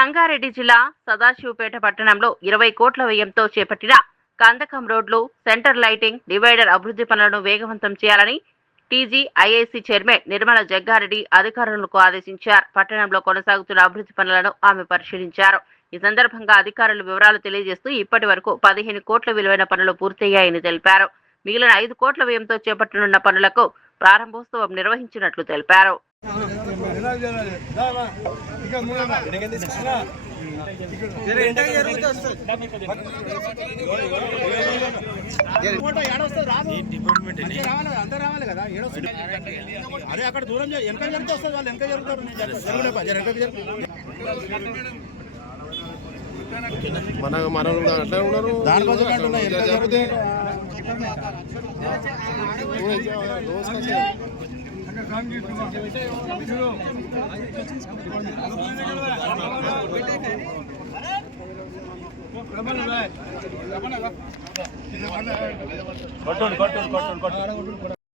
సంగారెడ్డి జిల్లా సదాశివపేట పట్టణంలో 20 కోట్ల వ్యయంతో చేపట్టిన కందకం రోడ్లు, సెంటర్ లైటింగ్, డివైడర్ అభివృద్ధి పనులను వేగవంతం చేయాలని టీజీఐఐసీ చైర్మన్ నిర్మల జగ్గారెడ్డి అధికారులకు ఆదేశించారు. పట్టణంలో కొనసాగుతున్న అభివృద్ధి పనులను ఆమె పరిశీలించారు. ఈ సందర్భంగా అధికారులు వివరాలు తెలియజేస్తూ ఇప్పటి వరకు 15 కోట్ల విలువైన పనులు పూర్తయ్యాయని తెలిపారు. మిగిలిన 5 కోట్ల వ్యయంతో చేపట్టనున్న పనులకు ప్రారంభోత్సవం నిర్వహించినట్లు తెలిపారు. అరే అక్కడ దూరం వెనక జరిగితే వస్తుంది, వాళ్ళు వెనక జరుగుతారు. మన అట్లా ఉన్నారు దానికోసం